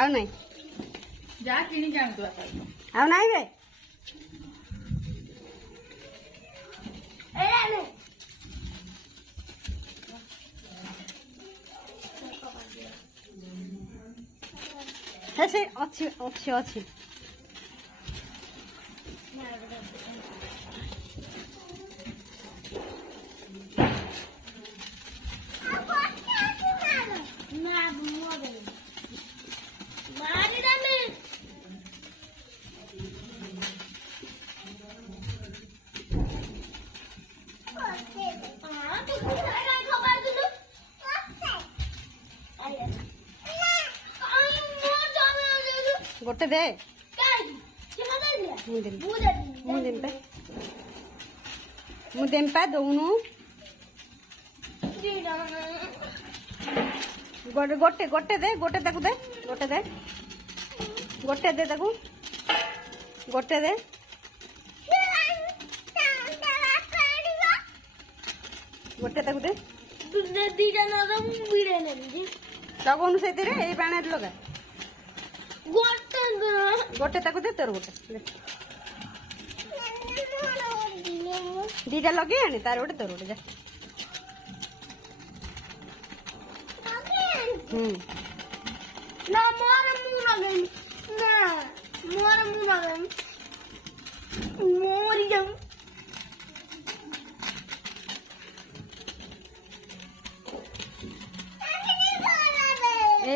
ଆଉ ନାଇଁ ଯା କିଣିକି ଆଣୁଥିବା ଆଉ ନାଇଁ ବେ ସେ ଅଛି ଅଛି ଅଛି गोटे दे मुदेम पा दौनु गोटे गोटे दे गोटे ताकू दे गोटे दे गोटे दे ताकू गोटे दे गोटे ताकू दे दीटा नरम भिड़े नहीं लगौनु से पानी लगा गोटे गोटे ताकू दे तोर गोटे दीटा लगे आनी तार गोटे तोर गोटे जा ना मोर मुंह लगे ना मोर मुंह लगे मोरियम ए